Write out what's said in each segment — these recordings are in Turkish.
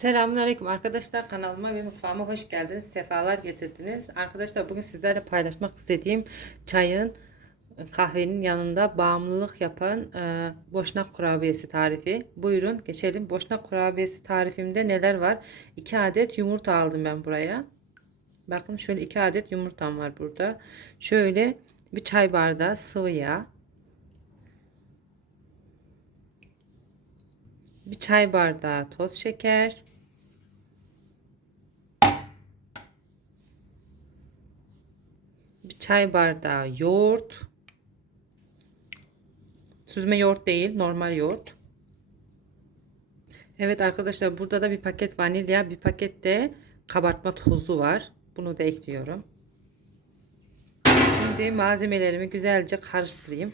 Selamünaleyküm arkadaşlar kanalıma ve mutfağıma hoş geldiniz. Sefalar getirdiniz. Arkadaşlar bugün sizlerle paylaşmak istediğim çayın kahvenin yanında bağımlılık yapan e, boşnak kurabiyesi tarifi. Buyurun geçelim. Boşnak kurabiyesi tarifimde neler var? 2 adet yumurta aldım ben buraya. Bakın şöyle 2 adet yumurtam var burada. Şöyle bir çay bardağı sıvı yağ. Bir çay bardağı toz şeker. Bir çay bardağı yoğurt. Süzme yoğurt değil, normal yoğurt. Evet arkadaşlar burada da bir paket vanilya, bir paket de kabartma tozu var. Bunu da ekliyorum. Şimdi malzemelerimi güzelce karıştırayım.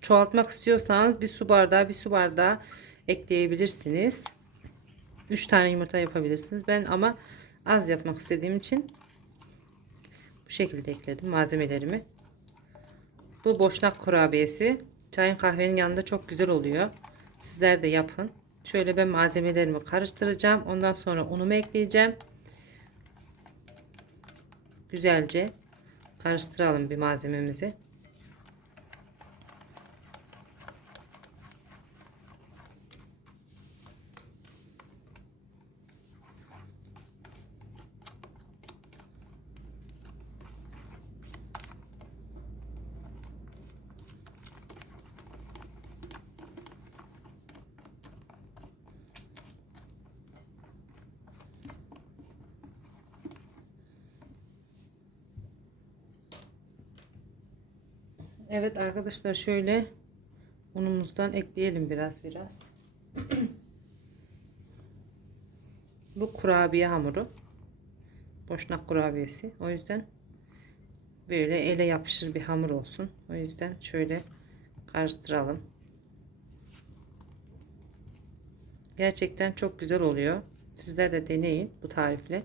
Çoğaltmak istiyorsanız bir su bardağı bir su bardağı ekleyebilirsiniz. 3 tane yumurta yapabilirsiniz. Ben ama az yapmak istediğim için bu şekilde ekledim malzemelerimi. Bu boşnak kurabiyesi çayın kahvenin yanında çok güzel oluyor. Sizler de yapın. Şöyle ben malzemelerimi karıştıracağım. Ondan sonra unumu ekleyeceğim. Güzelce karıştıralım bir malzememizi. Evet arkadaşlar şöyle unumuzdan ekleyelim biraz biraz. Bu kurabiye hamuru. Boşnak kurabiyesi. O yüzden böyle ele yapışır bir hamur olsun. O yüzden şöyle karıştıralım. Gerçekten çok güzel oluyor. Sizler de deneyin bu tarifle.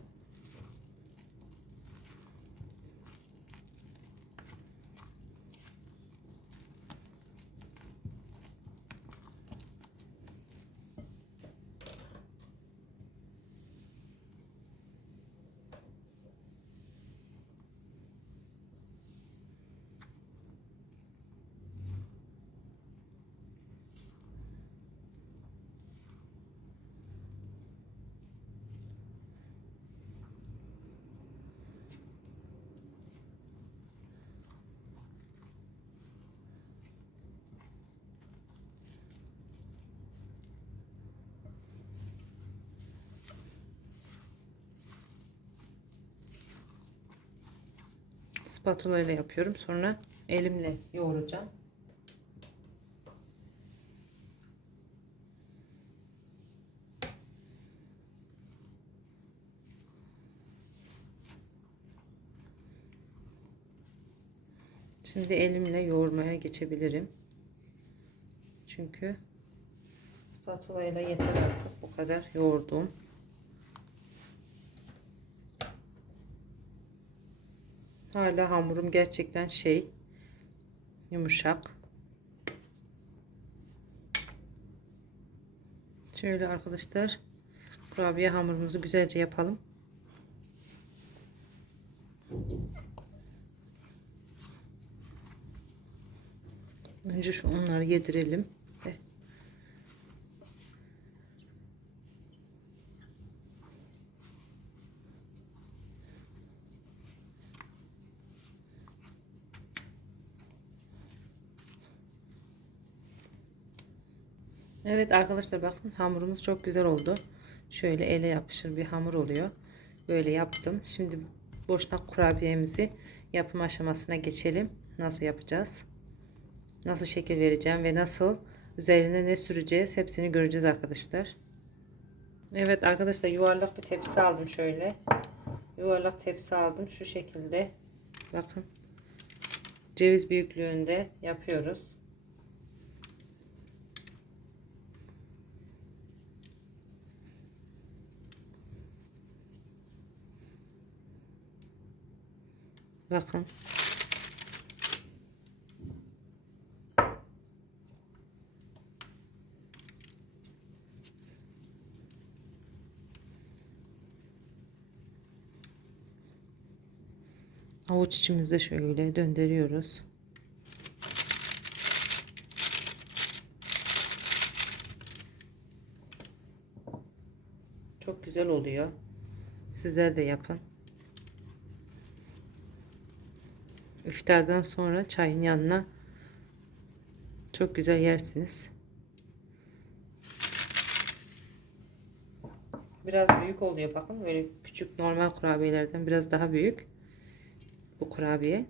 Spatula ile yapıyorum. Sonra elimle yoğuracağım. Şimdi elimle yoğurmaya geçebilirim. Çünkü spatula ile yeter artık bu kadar yoğurdum. Hala hamurum gerçekten şey yumuşak. Şöyle arkadaşlar kurabiye hamurumuzu güzelce yapalım. Önce şu onları yedirelim. Evet arkadaşlar bakın hamurumuz çok güzel oldu. Şöyle ele yapışır bir hamur oluyor. Böyle yaptım. Şimdi boşnak kurabiyemizi yapım aşamasına geçelim. Nasıl yapacağız? Nasıl şekil vereceğim ve nasıl üzerine ne süreceğiz hepsini göreceğiz arkadaşlar. Evet arkadaşlar yuvarlak bir tepsi aldım şöyle. Yuvarlak tepsi aldım şu şekilde. Bakın. Ceviz büyüklüğünde yapıyoruz. Bakın. Avuç içimizi şöyle döndürüyoruz. Çok güzel oluyor. Sizler de yapın. İftardan sonra çayın yanına çok güzel yersiniz. Biraz büyük oluyor bakın. Böyle küçük normal kurabiyelerden biraz daha büyük. Bu kurabiye.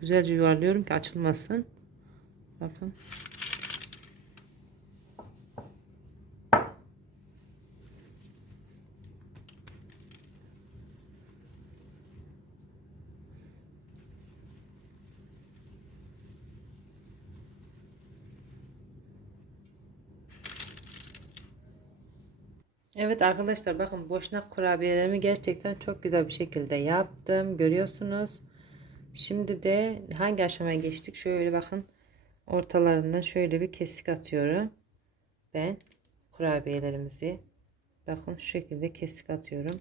Güzelce yuvarlıyorum ki açılmasın. Bakın. Evet arkadaşlar bakın boşnak kurabiyelerimi gerçekten çok güzel bir şekilde yaptım. Görüyorsunuz. Şimdi de hangi aşamaya geçtik? Şöyle bakın ortalarından şöyle bir kesik atıyorum. Ben kurabiyelerimizi bakın şu şekilde kesik atıyorum.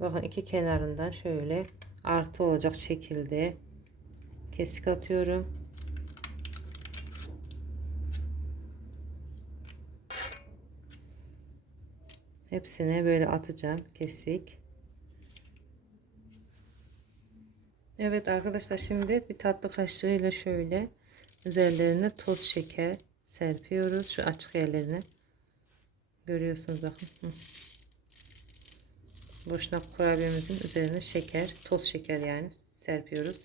Bakın iki kenarından şöyle artı olacak şekilde kesik atıyorum. Hepsine böyle atacağım kesik. Evet arkadaşlar şimdi bir tatlı kaşığıyla şöyle üzerlerine toz şeker serpiyoruz şu açık yerlerine. Görüyorsunuz bakın. Boşnak kurabiyemizin üzerine şeker, toz şeker yani serpiyoruz.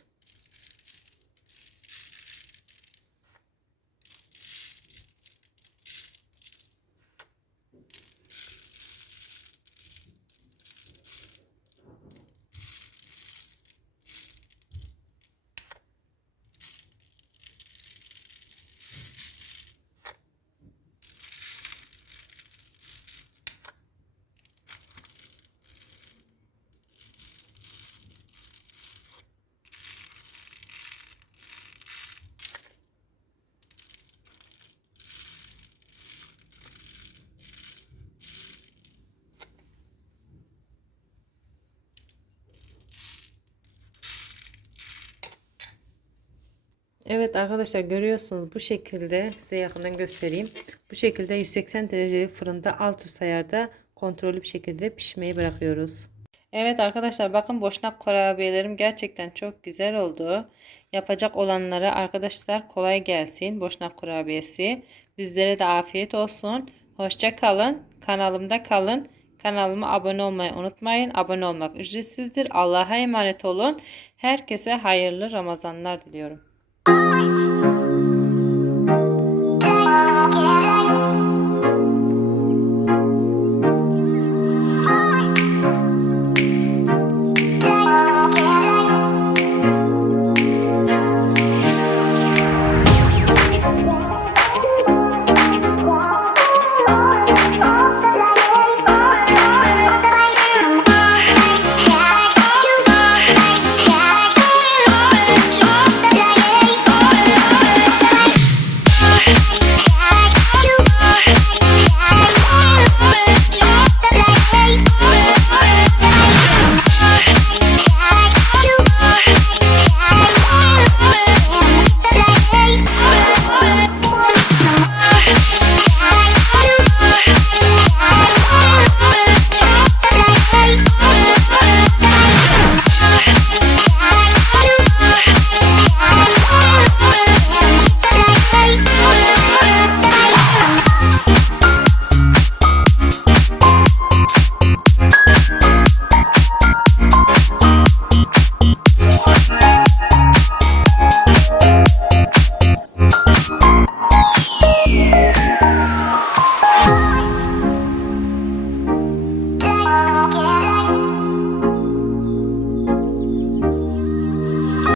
Evet arkadaşlar görüyorsunuz bu şekilde size yakından göstereyim. Bu şekilde 180 derece fırında alt üst ayarda kontrollü bir şekilde pişmeyi bırakıyoruz. Evet arkadaşlar bakın boşnak kurabiyelerim gerçekten çok güzel oldu. Yapacak olanlara arkadaşlar kolay gelsin boşnak kurabiyesi. Bizlere de afiyet olsun. Hoşça kalın. Kanalımda kalın. Kanalıma abone olmayı unutmayın. Abone olmak ücretsizdir. Allah'a emanet olun. Herkese hayırlı Ramazanlar diliyorum. Bye.